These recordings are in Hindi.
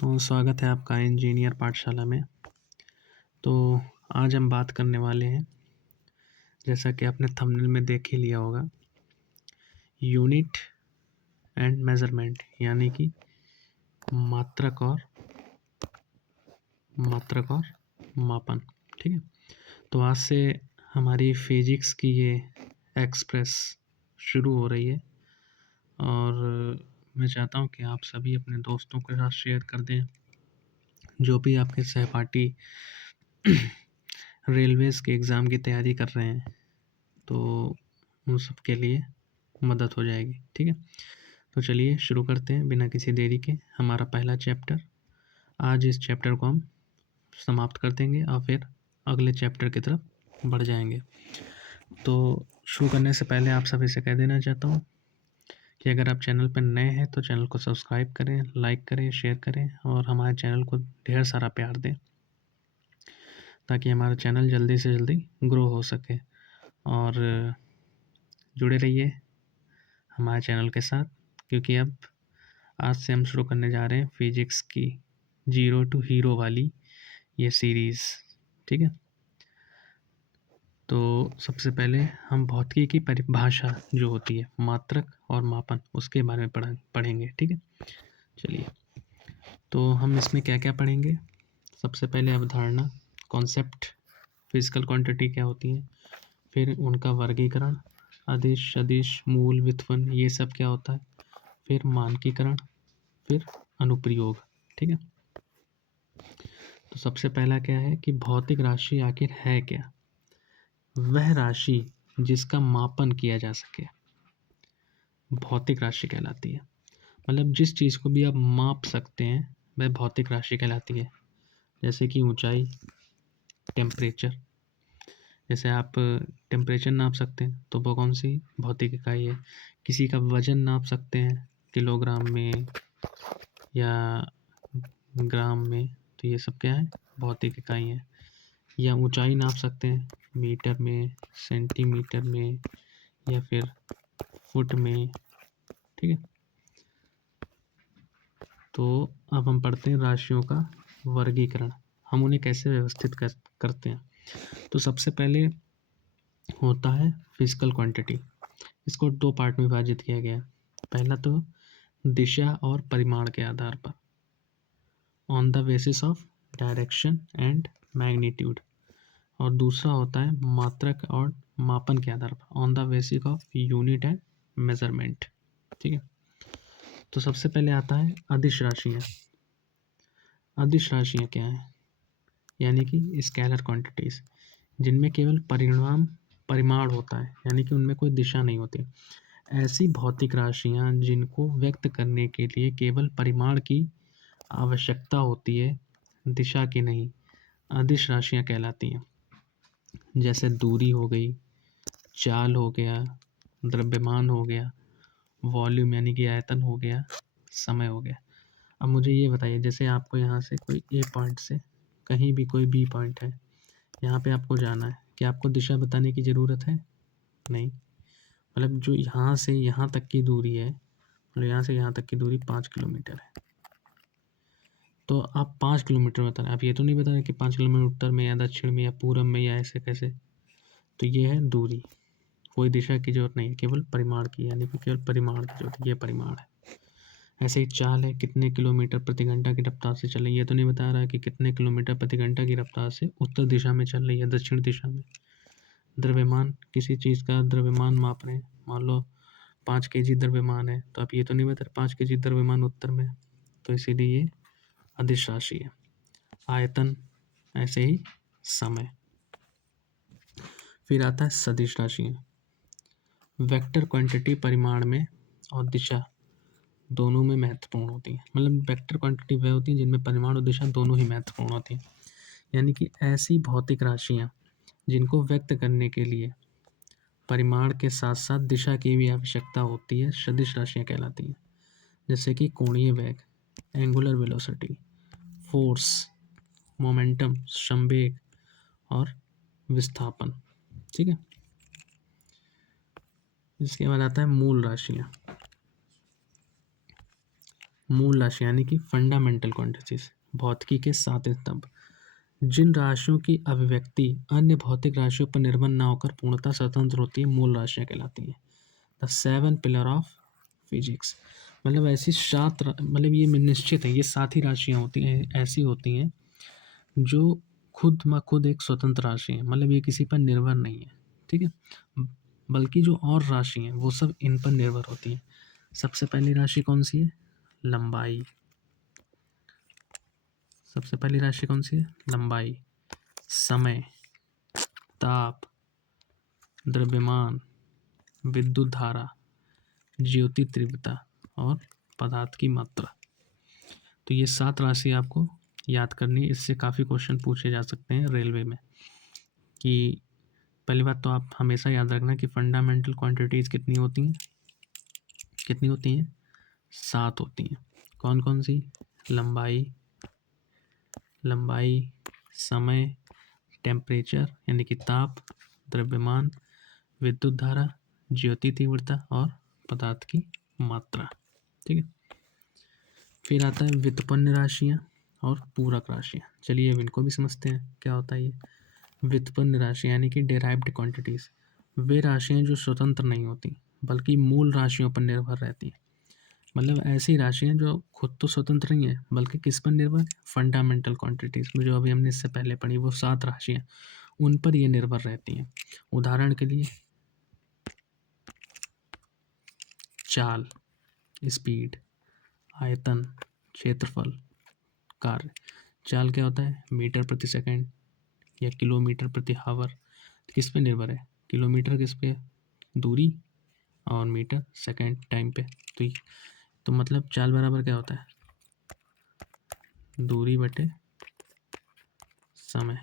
तो स्वागत है आपका इंजीनियर पाठशाला में। तो आज हम बात करने वाले हैं, जैसा कि आपने थंबनेल में देख ही लिया होगा, यूनिट एंड मेज़रमेंट, यानी कि मात्रक और मापन। ठीक है। तो आज से हमारी फिजिक्स की ये एक्सप्रेस शुरू हो रही है और मैं चाहता हूँ कि आप सभी अपने दोस्तों के साथ शेयर कर दें, जो भी आपके सहपाठी रेलवेज़ के एग्ज़ाम की तैयारी कर रहे हैं, तो उन सब के लिए मदद हो जाएगी। ठीक है। तो चलिए शुरू करते हैं बिना किसी देरी के हमारा पहला चैप्टर। आज इस चैप्टर को हम समाप्त कर देंगे और फिर अगले चैप्टर की तरफ बढ़ जाएंगे। तो शुरू करने से पहले आप सभी से कह देना चाहता हूँ कि अगर आप चैनल पर नए हैं तो चैनल को सब्सक्राइब करें, लाइक करें, शेयर करें और हमारे चैनल को ढेर सारा प्यार दें, ताकि हमारा चैनल जल्दी से जल्दी ग्रो हो सके। और जुड़े रहिए हमारे चैनल के साथ, क्योंकि अब आज से हम शुरू करने जा रहे हैं फिजिक्स की 0 टू हीरो वाली ये सीरीज़। ठीक है। तो सबसे पहले हम भौतिकी की परिभाषा जो होती है मात्रक और मापन, उसके बारे में पढ़ेंगे। ठीक है। चलिए, तो हम इसमें क्या क्या पढ़ेंगे। सबसे पहले अवधारणा, कॉन्सेप्ट, फिजिकल क्वांटिटी क्या होती है, फिर उनका वर्गीकरण, अदिश, सदिश, मूल, व्युत्पन्न, ये सब क्या होता है, फिर मानकीकरण, फिर अनुप्रयोग। ठीक है। तो सबसे पहला क्या है कि भौतिक राशि आखिर है क्या। वह राशि जिसका मापन किया जा सके भौतिक राशि कहलाती है। मतलब जिस चीज़ को भी आप माप सकते हैं वह भौतिक राशि कहलाती है। जैसे कि ऊंचाई, टेम्परेचर। जैसे आप टेम्परेचर नाप सकते हैं तो वो कौन सी भौतिक इकाई है। किसी का वजन नाप सकते हैं किलोग्राम में या ग्राम में, तो ये सब क्या है, भौतिक इकाई है। या ऊंचाई नाप सकते हैं मीटर में, सेंटीमीटर में या फिर फुट में। ठीक है। तो अब हम पढ़ते हैं राशियों का वर्गीकरण, हम उन्हें कैसे व्यवस्थित करते हैं। तो सबसे पहले होता है फिजिकल क्वांटिटी। इसको दो पार्ट में विभाजित किया गया है। पहला तो दिशा और परिमाण के आधार पर, on the basis of direction and magnitude. और दूसरा होता है मात्रक और मापन के आधार पर, on the basis of unit and measurement. ठीक है। तो सबसे पहले आता है अदिश राशियाँ। अदिश राशियाँ क्या हैं, यानी कि स्केलर क्वांटिटीज़, जिनमें केवल परिमाण होता है, यानी कि उनमें कोई दिशा नहीं होती। ऐसी भौतिक राशियाँ जिनको व्यक्त करने के लिए केवल परिमाण की आवश्यकता होती है, दिशा की नहीं, अदिश राशियाँ कहलाती हैं। जैसे दूरी हो गई, चाल हो गया, द्रव्यमान हो गया, वॉल्यूम यानी कि आयतन हो गया, समय हो गया। अब मुझे ये बताइए, जैसे आपको यहाँ से कोई ए पॉइंट से कहीं भी कोई बी पॉइंट है, यहाँ पे आपको जाना है, क्या आपको दिशा बताने की ज़रूरत है? नहीं। मतलब जो यहाँ से यहाँ तक की दूरी है, मतलब यहाँ से यहाँ तक की दूरी 5 किलोमीटर है, तो आप 5 किलोमीटर बता रहे हैं, आप ये तो नहीं बता रहे कि 5 किलोमीटर उत्तर में या दक्षिण में या पूरब में या ऐसे कैसे। तो ये है दूरी, कोई दिशा की जरूरत नहीं है, केवल परिमाण की, यानी कि केवल परिमाण की जरूरत है, ये परिमाण है। ऐसे ही चाल है, कितने किलोमीटर प्रति घंटा की रफ्तार से चल रही है, ये तो नहीं बता रहा है कि कितने किलोमीटर प्रति घंटा की रफ्तार से उत्तर दिशा में चल रही है, दक्षिण दिशा में। द्रव्यमान, किसी चीज़ का द्रव्यमान माप रहे हैं, मान लो 5 केजी द्रव्यमान है, तो आप ये तो नहीं बता रहे 5 केजी द्रव्यमान उत्तर में, तो इसीलिए ये अदिश राशि है। आयतन, ऐसे ही समय। फिर आता है सदिश राशियाँ। वेक्टर क्वांटिटी परिमाण में और दिशा दोनों में महत्वपूर्ण होती हैं। मतलब वेक्टर क्वांटिटी वह होती हैं जिनमें परिमाण और दिशा दोनों ही महत्वपूर्ण होती हैं। यानी कि ऐसी भौतिक राशियाँ जिनको व्यक्त करने के लिए परिमाण के साथ साथ दिशा की भी आवश्यकता होती है, सदिश राशियाँ कहलाती हैं। जैसे कि कोणीय वेग, एंगुलर वेलोसिटी, फोर्स, मोमेंटम, संवेग और विस्थापन। ठीक है। इसके बाद आता है मूल राशियाँ। मूल राशि यानी कि फंडामेंटल क्वांटिटीज, भौतिकी के 7 स्तंभ। जिन राशियों की अभिव्यक्ति अन्य भौतिक राशियों पर निर्भर न होकर पूर्णतः स्वतंत्र होती है, मूल राशियां कहलाती हैं। द 7 पिलर ऑफ फिजिक्स, मतलब ऐसी मतलब ये निश्चित है, ये 7 ही राशियां होती हैं, ऐसी होती हैं जो खुद म खुद एक स्वतंत्र राशि है, मतलब ये किसी पर निर्भर नहीं है, ठीक है। बल्कि जो और राशि हैं वो सब इन पर निर्भर होती हैं। सबसे पहली राशि कौन सी है? लंबाई। सबसे पहली राशि कौन सी है? लंबाई। समय, ताप, द्रव्यमान, विद्युत धारा, ज्योति तीव्रता और पदार्थ की मात्रा। तो ये 7 राशि आपको याद करनी है। इससे काफ़ी क्वेश्चन पूछे जा सकते हैं रेलवे में। कि पहली बात तो आप हमेशा याद रखना कि फंडामेंटल क्वांटिटीज़ कितनी होती हैं? 7 होती हैं। कौन कौन सी? लंबाई, समय, टेम्परेचर यानी कि ताप, द्रव्यमान, विद्युत धारा, ज्योति तीव्रता और पदार्थ की मात्रा, ठीक है। फिर आता है व्युत्पन्न राशियाँ और पूरक राशियाँ। चलिए अब इनको भी समझते हैं, क्या होता है ये व्युत्पन्न राशि यानी कि डेराइव्ड क्वांटिटीज़। वे राशियाँ जो स्वतंत्र नहीं होती बल्कि मूल राशियों पर निर्भर रहती हैं। मतलब ऐसी राशियाँ जो खुद तो स्वतंत्र नहीं है बल्कि किस पर निर्भर? फंडामेंटल क्वांटिटीज़ में, जो अभी हमने इससे पहले पढ़ी, वो 7 राशियाँ, उन पर ये निर्भर रहती हैं। उदाहरण के लिए चाल, स्पीड, आयतन, क्षेत्रफल, कार्य। चाल क्या होता है? मीटर प्रति सेकंड या किलोमीटर प्रति हावर। किस पे निर्भर है? किलोमीटर किस पे? दूरी, और मीटर सेकंड टाइम पे। तो मतलब चाल बराबर क्या होता है? दूरी बटे समय।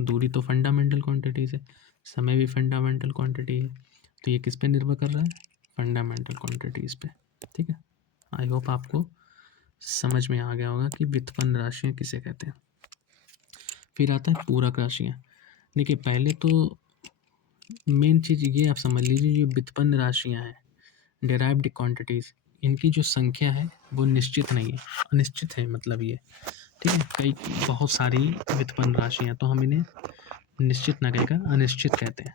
दूरी तो फंडामेंटल क्वांटिटीज है, समय भी फंडामेंटल क्वांटिटी है, तो ये किस पे निर्भर कर रहा है? फंडामेंटल क्वांटिटीज पे, ठीक है। आई होप आपको समझ में आ गया होगा कि व्युत्पन्न राशियाँ किसे कहते हैं। फिर आता है पूरक राशियाँ। देखिए पहले तो मेन चीज़ ये आप समझ लीजिए, ये व्युत्पन्न राशियाँ हैं, डेराइव्ड क्वांटिटीज़, इनकी जो संख्या है वो निश्चित नहीं है, अनिश्चित है, मतलब ये, ठीक है। कई बहुत सारी व्युत्पन्न राशियाँ, तो हम इन्हें निश्चित ना कहकर अनिश्चित कहते हैं।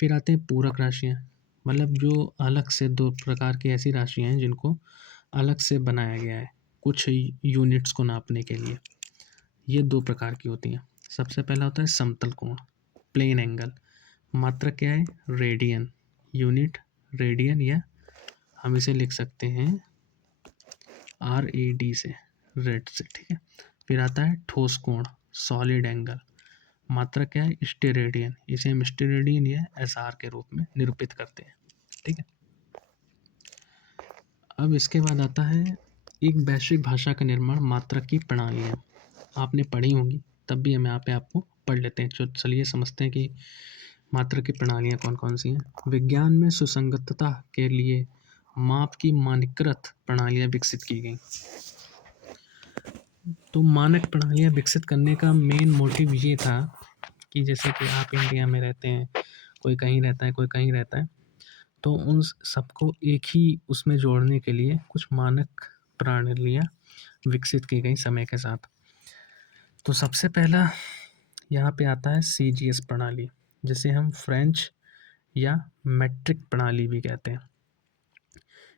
फिर आते हैं पूरक राशियाँ, मतलब जो अलग से 2 प्रकार की ऐसी राशियाँ हैं जिनको अलग से बनाया गया है कुछ यूनिट्स को नापने के लिए। ये 2 प्रकार की होती हैं। सबसे पहला होता है समतल कोण, प्लेन एंगल। मात्रक क्या है? रेडियन। यूनिट रेडियन, या हम इसे लिख सकते हैं RAD से, रेड से, ठीक है। फिर आता है ठोस कोण, सॉलिड एंगल। मात्रक क्या है? स्टेरेडियन। इसे हम स्टेरेडियन या SR के रूप में निरूपित करते हैं, ठीक है। अब इसके बाद आता है एक वैश्विक भाषा का निर्माण, मात्रक की प्रणालियाँ। आपने पढ़ी होंगी, तब भी हम यहाँ पे आपको पढ़ लेते हैं। चलिए समझते हैं कि मात्रक की प्रणालियाँ कौन कौन सी हैं। विज्ञान में सुसंगतता के लिए माप की मानकीकृत प्रणालियाँ विकसित की गई। तो मानक प्रणालियाँ विकसित करने का मेन मोटिव ये था कि जैसे कि आप इंडिया में रहते हैं, कोई कहीं रहता है, कोई कहीं रहता है, तो उन सबको एक ही उसमें जोड़ने के लिए कुछ मानक प्रणालियाँ विकसित की गई समय के साथ। तो सबसे पहला यहाँ पे आता है CGS प्रणाली, जिसे हम फ्रेंच या मैट्रिक प्रणाली भी कहते हैं।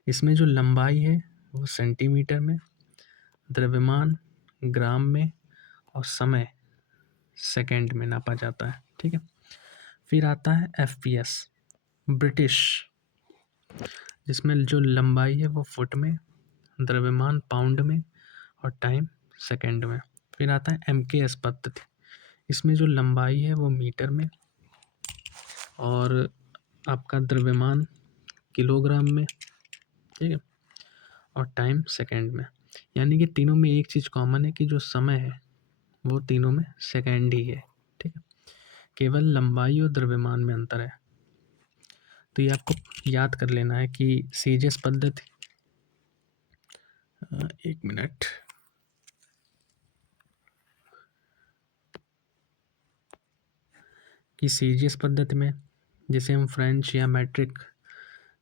इसमें जो लंबाई है वो सेंटीमीटर में, द्रव्यमान ग्राम में और समय सेकंड में नापा जाता है, ठीक है। फिर आता है FPS ब्रिटिश, जिसमें जो लंबाई है वो फुट में, द्रव्यमान पाउंड में और टाइम सेकंड में। फिर आता है MKS पद्धति, इसमें जो लंबाई है वो मीटर में और आपका द्रव्यमान किलोग्राम में, ठीक है, और टाइम सेकंड में। यानी कि तीनों में एक चीज़ कॉमन है कि जो समय है वो तीनों में सेकंड ही है, ठीक है। केवल लंबाई और द्रव्यमान में अंतर है। तो ये आपको याद कर लेना है कि CGS पद्धति, एक मिनट, कि CGS पद्धति में, जिसे हम फ्रेंच या मैट्रिक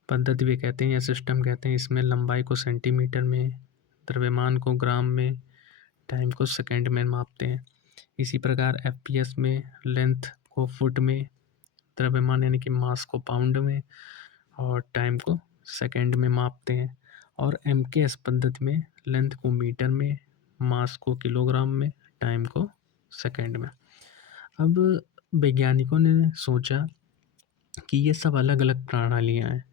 पद्धति भी कहते हैं या सिस्टम कहते हैं, इसमें लंबाई को सेंटीमीटर में, द्रव्यमान को ग्राम में, टाइम को सेकंड में मापते हैं। इसी प्रकार एफपीएस में लेंथ को फुट में, द्रव्यमान यानी कि मास को पाउंड में और टाइम को सेकंड में मापते हैं। और एमकेएस पद्धति में लेंथ को मीटर में, मास को किलोग्राम में, टाइम को सेकंड में। अब वैज्ञानिकों ने सोचा कि ये सब अलग अलग प्रणालियाँ हैं,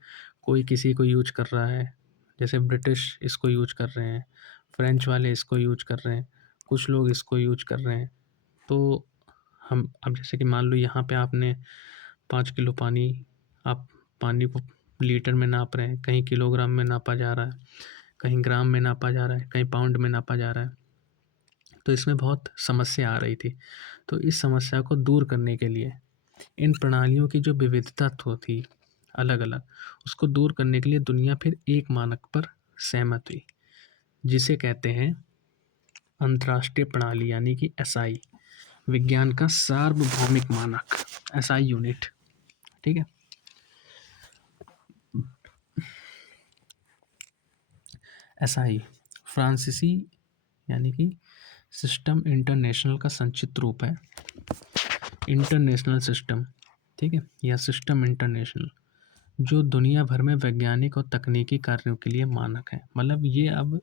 कोई किसी को यूज कर रहा है, जैसे ब्रिटिश इसको यूज कर रहे हैं, फ्रेंच वाले इसको यूज कर रहे हैं, कुछ लोग इसको यूज कर रहे हैं। तो हम अब जैसे कि मान लो यहाँ पे आपने 5 किलो पानी, आप पानी को लीटर में नाप रहे हैं, कहीं किलोग्राम में नापा जा रहा है, कहीं ग्राम में नापा जा रहा है, कहीं पाउंड में नापा जा रहा है। तो इसमें बहुत समस्या आ रही थी। तो इस समस्या को दूर करने के लिए इन प्रणालियों की जो विविधता थी अलग अलग, उसको दूर करने के लिए दुनिया फिर एक मानक पर सहमत हुई, जिसे कहते हैं अंतर्राष्ट्रीय प्रणाली यानी कि एसआई, विज्ञान का सार्वभौमिक मानक, एसआई यूनिट। ठीक है। एसआई फ्रांसीसी यानी कि सिस्टम इंटरनेशनल का संक्षिप्त रूप है, इंटरनेशनल सिस्टम। ठीक है, या सिस्टम इंटरनेशनल, जो दुनिया भर में वैज्ञानिक और तकनीकी कार्यों के लिए मानक है। मतलब ये अब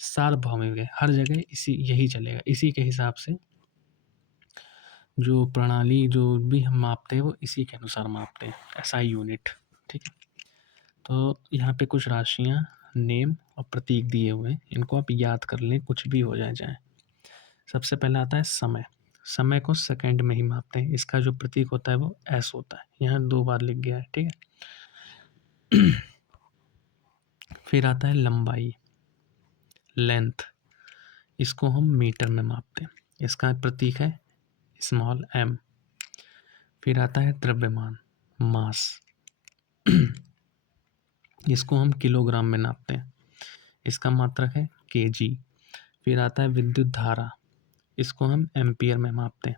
सार्वभौमिक है, हर जगह यही चलेगा, इसी के हिसाब से जो प्रणाली जो भी हम मापते हैं वो इसी के अनुसार मापते हैं, एसआई यूनिट। ठीक है। तो यहाँ पे कुछ राशियाँ, नेम और प्रतीक दिए हुए हैं, इनको आप याद कर लें, कुछ भी हो जाए। सबसे पहले आता है समय। समय को सेकंड में ही मापते हैं, इसका जो प्रतीक होता है वो एस होता है, यहाँ 2 बार लिख गया है। ठीक है। फिर आता है लंबाई, लेंथ, इसको हम मीटर में मापते हैं, इसका प्रतीक है स्मॉल एम। फिर आता है द्रव्यमान, मास, इसको हम किलोग्राम में नापते हैं, इसका मात्रक है केजी। फिर आता है विद्युत धारा, इसको हम एम्पियर में मापते हैं,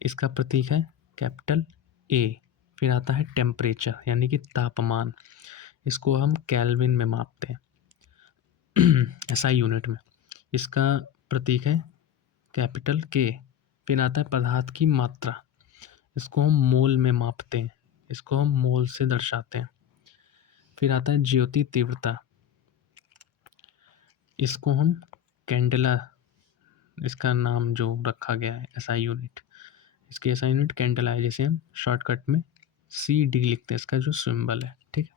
इसका प्रतीक है कैपिटल ए। फिर आता है टेम्परेचर यानी कि तापमान, इसको हम केल्विन में मापते हैं एसआई यूनिट में, इसका प्रतीक है कैपिटल के। फिर आता है पदार्थ की मात्रा, इसको हम मोल में मापते हैं, इसको हम मोल से दर्शाते हैं। फिर आता है ज्योति तीव्रता, इसको हम कैंडेला, इसका नाम जो रखा गया है एसआई यूनिट, इसकी एसआई यूनिट कैंडेला है, जिसे हम शॉर्टकट में सी डी लिखते हैं, इसका जो सिंबल है। ठीक है।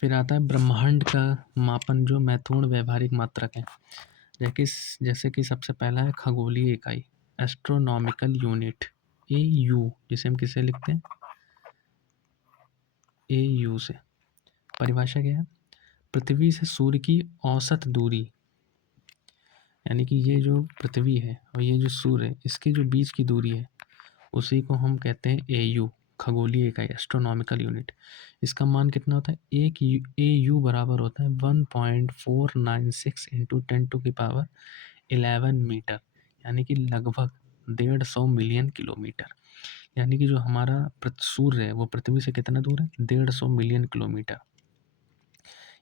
फिर आता है ब्रह्मांड का मापन, जो महत्वपूर्ण व्यवहारिक मात्रक है, जैसे कि सबसे पहला है खगोलीय इकाई, एस्ट्रोनॉमिकल यूनिट, ए यू, जिसे हम किसे लिखते हैं ए यू से। परिभाषा क्या है? पृथ्वी से सूर्य की औसत दूरी, यानी कि ये जो पृथ्वी है और ये जो सूर्य है, इसके जो बीच की दूरी है, उसी को हम कहते हैं ए यू, खगोलीय इकाई, एस्ट्रोनॉमिकल यूनिट। इसका मान कितना होता है? एक ए यू बराबर होता है 1.496 इंटू 10⁻11 मीटर, यानी कि लगभग 150 मिलियन किलोमीटर। यानी कि जो हमारा सूर्य है वो पृथ्वी से कितना दूर है? 150 मिलियन किलोमीटर।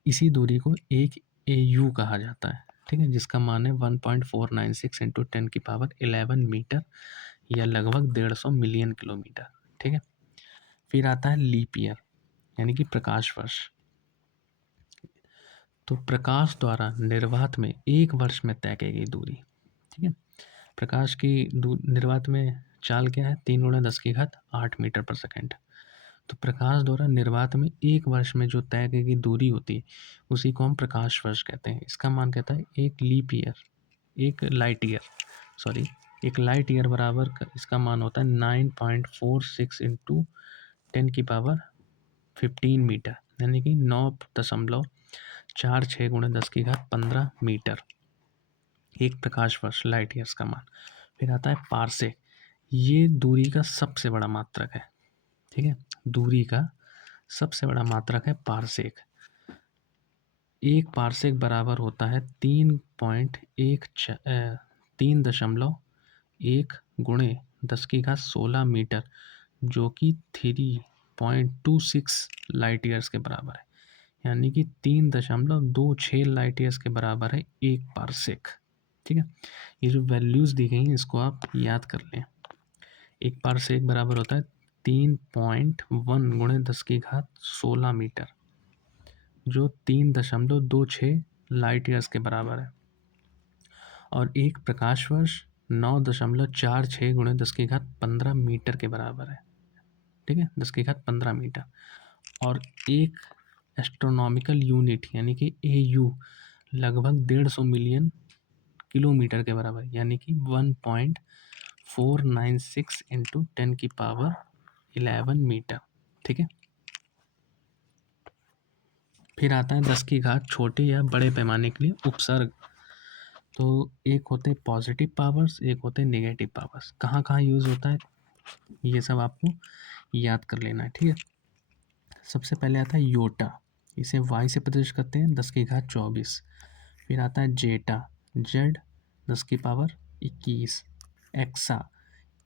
इसी दूरी को एक ए यू कहा जाता है। ठीक है, जिसका मान है 1.496 इंटू 10⁻11 मीटर, या लगभग 150 मिलियन किलोमीटर। ठीक है। फिर आता है लीप ईयर, यानी कि प्रकाश वर्ष। तो प्रकाश द्वारा निर्वात में एक वर्ष में तय की गई दूरी। ठीक है। प्रकाश की निर्वात में चाल क्या है? 3×10⁸ मीटर पर सेकेंड। तो प्रकाश द्वारा निर्वात में एक वर्ष में जो तय की गई दूरी होती है, उसी को हम प्रकाश वर्ष कहते हैं। इसका मान कहता है एक लीप ईयर, एक लाइट ईयर बराबर इसका मान होता है 9.46 इंटू 10⁻15 मीटर, यानी कि 9.46×10⁻15 मीटर, एक प्रकाश वर्ष, लाइट ईयर्स का मान। फिर आता है पारसेक, ये दूरी का सबसे बड़ा मात्रक है। ठीक है, दूरी का सबसे बड़ा मात्रक है पारसेक। एक पारसेक बराबर होता है 3.1×10⁻16 मीटर, जो कि 3.26 लाइट ईयर्स के बराबर है। यानी कि 3.26 लाइट ईयर्स के बराबर है 1 पारसेक। ठीक है, ये जो वैल्यूज़ दी गई हैं इसको आप याद कर लें। 1 पारसेक बराबर होता है 3.1 गुणे 10⁻16 मीटर, जो 3.26 लाइट ईयर्स के बराबर है। और एक प्रकाश वर्ष 9.46 गुणे 10⁻15 मीटर के बराबर है। ठीक है, 10⁻15 मीटर। और एक एस्ट्रोनॉमिकल यूनिट यानी कि AU लगभग 150 मिलियन किलोमीटर के बराबर, यानी कि 1.496 इंटू 10⁻11 मीटर। ठीक है, फिर आता है 10 छोटे या बड़े पैमाने के लिए उपसर्ग। तो एक होते हैं पॉजिटिव पावर्स, एक होते हैं नेगेटिव पावर्स। कहाँ कहाँ यूज़ होता है ये सब आपको याद कर लेना है। ठीक है, सबसे पहले आता है योटा, इसे वाई से प्रदर्शित करते हैं 10⁻24। फिर आता है जेटा, जेड 10⁻21। एक्सा,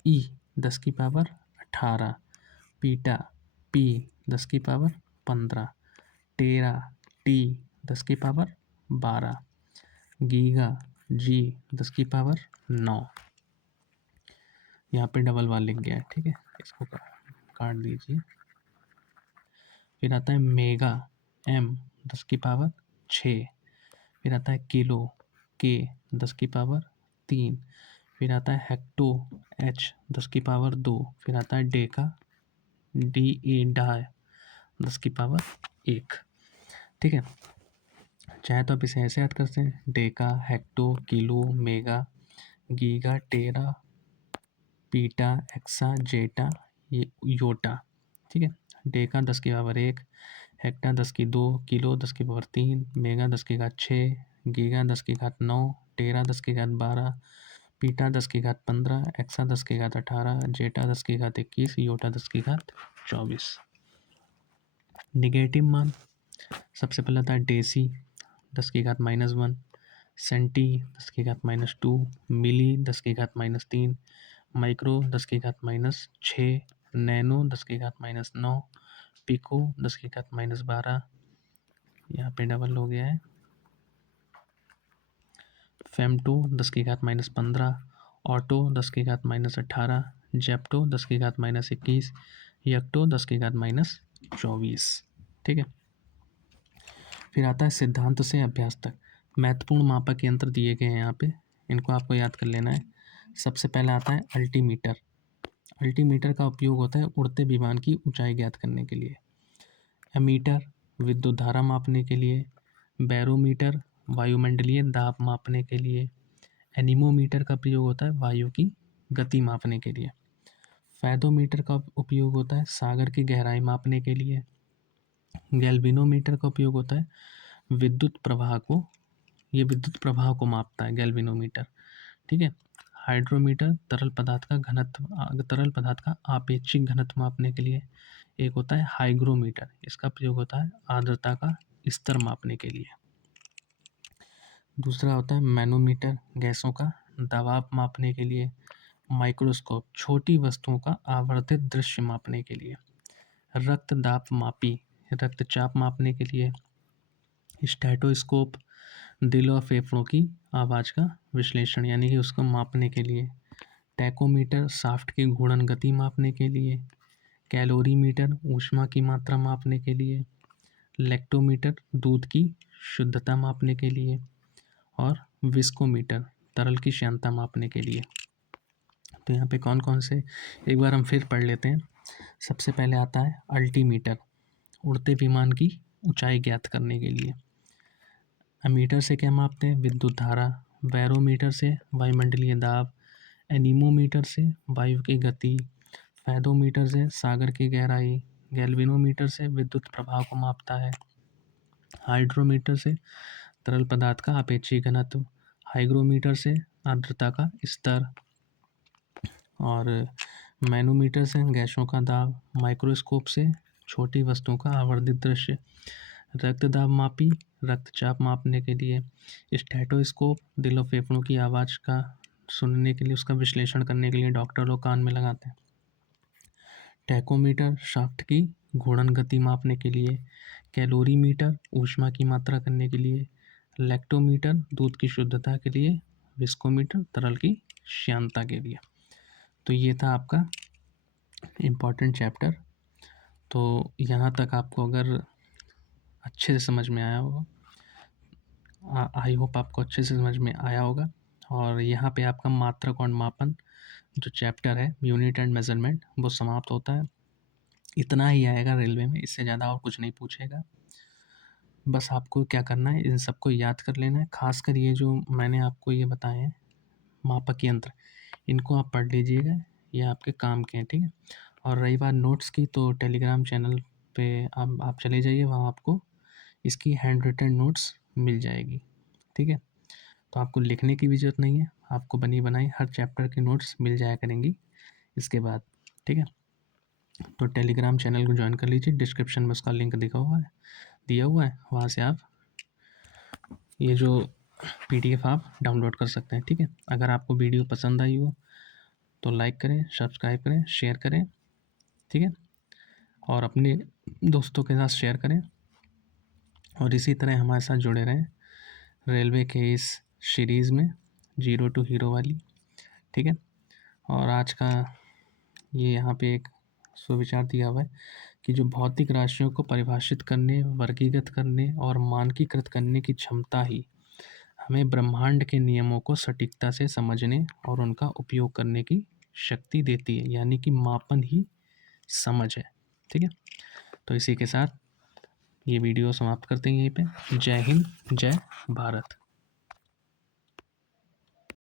ई 10⁻18। पीटा, पी 10⁻15। टेरा, टी 10⁻12। गीगा, जी 10⁻9। यहाँ पे डबल वाल लिख गया है। ठीक है, इसको काट दीजिए। फिर आता है मेगा, M 10⁻6। फिर आता है किलो, के 10⁻3। फिर आता है हेक्टो, H 10⁻2। फिर आता है डेका, DA डाय 10⁻1। ठीक है, चाहे तो आप इसे ऐसे याद कर सकते हैं, deca, hecto, kilo, mega, giga, tera, peta, exa, zetta, yotta. ठीक है, deca 10⁻1, hecto 10⁻2, kilo 10⁻3, mega 10⁻6, giga 10⁻9, tera 10⁻12, peta 10⁻15, AXA 10⁻18, जेटा 10⁻21, योटा 10⁻24। निगेटिव मान सबसे पहले आता है डेसी 10⁻−1, सेंटी 10⁻−2, मिली 10⁻−3, माइक्रो 10⁻−6, नैनो 10⁻−9, पिको 10⁻−12। यहाँ पे डबल हो गया है। Femto 10⁻−15, auto 10⁻−18, Zepto 10⁻−21, यक्टो 10⁻−24। ठीक है, फिर आता है सिद्धांत से अभ्यास तक। महत्वपूर्ण मापक यंत्र दिए गए हैं यहाँ पे, इनको आपको याद कर लेना है। सबसे पहले आता है अल्टीमीटर। अल्टीमीटर का उपयोग होता है उड़ते विमान की ऊंचाई ज्ञात करने के लिए। एमीटर विद्युत धारा मापने के लिए। बैरोमीटर वायुमंडलीय दाब मापने के लिए। एनीमोमीटर का प्रयोग होता है वायु की गति मापने के लिए। फैदोमीटर का उपयोग होता है सागर की गहराई मापने के लिए। गैल्वेनोमीटर का उपयोग होता है विद्युत प्रवाह को, ये विद्युत प्रवाह को मापता है गैल्वेनोमीटर। ठीक है, हाइड्रोमीटर तरल पदार्थ का घनत्व, तरल पदार्थ का आपेक्षिक घनत्व मापने के लिए। एक होता है हाइग्रोमीटर, इसका प्रयोग होता है आर्द्रता का स्तर मापने के लिए। दूसरा होता है मैनोमीटर, गैसों का दबाव मापने के लिए। माइक्रोस्कोप, छोटी वस्तुओं का आवर्धित दृश्य मापने के लिए। रक्त दाब मापी, रक्तचाप मापने के लिए। स्टेथोस्कोप, दिल और फेफड़ों की आवाज़ का विश्लेषण यानी कि उसको मापने के लिए। टैकोमीटर, शाफ्ट की घूर्णन गति मापने के लिए। कैलोरीमीटर, ऊष्मा की मात्रा मापने के लिए। लैक्टोमीटर, दूध की शुद्धता मापने के लिए। और विस्कोमीटर, तरल की श्यानता मापने के लिए। तो यहाँ पे कौन कौन से एक बार हम फिर पढ़ लेते हैं। सबसे पहले आता है अल्टीमीटर, उड़ते विमान की ऊंचाई ज्ञात करने के लिए। एमीटर से क्या मापते हैं, विद्युत धारा। बैरोमीटर से वायुमंडलीय दाब। एनीमोमीटर से वायु की गति। फैदोमीटर से सागर की गहराई। गैल्वेनोमीटर से विद्युत प्रवाह को मापता है। हाइड्रोमीटर से तरल पदार्थ का अपेक्षिक घनत्व। हाइग्रोमीटर से आर्द्रता का स्तर। और मैनोमीटर से गैसों का दाब। माइक्रोस्कोप से छोटी वस्तुओं का आवर्धित दृश्य। रक्त दाब मापी, रक्तचाप मापने के लिए। स्टेथोस्कोप, दिल और फेफड़ों की आवाज़ का सुनने के लिए, उसका विश्लेषण करने के लिए डॉक्टर लोग कान में लगाते हैं। टैकोमीटर, शाफ्ट की घूर्णन गति मापने के लिए। कैलोरीमीटर ऊष्मा की मात्रा करने के लिए, लैक्टोमीटर दूध की शुद्धता के लिए, विस्कोमीटर तरल की श्यानता के लिए। तो ये था आपका इम्पॉर्टेंट चैप्टर। तो यहाँ तक आपको अगर अच्छे से समझ में आया होगा, आई होप आपको अच्छे से समझ में आया होगा। और यहाँ पे आपका मात्रक और मापन जो चैप्टर है, यूनिट एंड मेजरमेंट, वो समाप्त होता है। इतना ही आएगा रेलवे में, इससे ज़्यादा और कुछ नहीं पूछेगा। बस आपको क्या करना है, इन सबको याद कर लेना है। खासकर ये जो मैंने आपको ये बताए हैं मापक यंत्र, इनको आप पढ़ लीजिएगा, ये आपके काम के हैं, ठीक है। और रही बात नोट्स की, तो टेलीग्राम चैनल पे आप चले जाइए, वहाँ आपको इसकी हैंड रिटन नोट्स मिल जाएगी, ठीक है। तो आपको लिखने की भी ज़रूरत नहीं है, आपको बनी बनाई हर चैप्टर की नोट्स मिल जाया करेंगी इसके बाद, ठीक है। तो टेलीग्राम चैनल को ज्वाइन कर लीजिए, डिस्क्रिप्शन में उसका लिंक दिया हुआ है, वहाँ से आप ये जो PDF आप डाउनलोड कर सकते हैं, ठीक है। अगर आपको वीडियो पसंद आई हो तो लाइक करें, सब्सक्राइब करें, शेयर करें, ठीक है। और अपने दोस्तों के साथ शेयर करें, और इसी तरह हमारे साथ जुड़े रहें रेलवे के इस सीरीज़ में, जीरो टू हीरो वाली, ठीक है। और आज का ये यहाँ पे एक सुविचार दिया हुआ है कि जो भौतिक राशियों को परिभाषित करने, वर्गीकृत करने और मानकीकृत करने की क्षमता ही हमें ब्रह्मांड के नियमों को सटीकता से समझने और उनका उपयोग करने की शक्ति देती है। यानी कि मापन ही समझ है, ठीक है। तो इसी के साथ ये वीडियो समाप्त करते हैं यहीं पे। जय हिंद, जय भारत।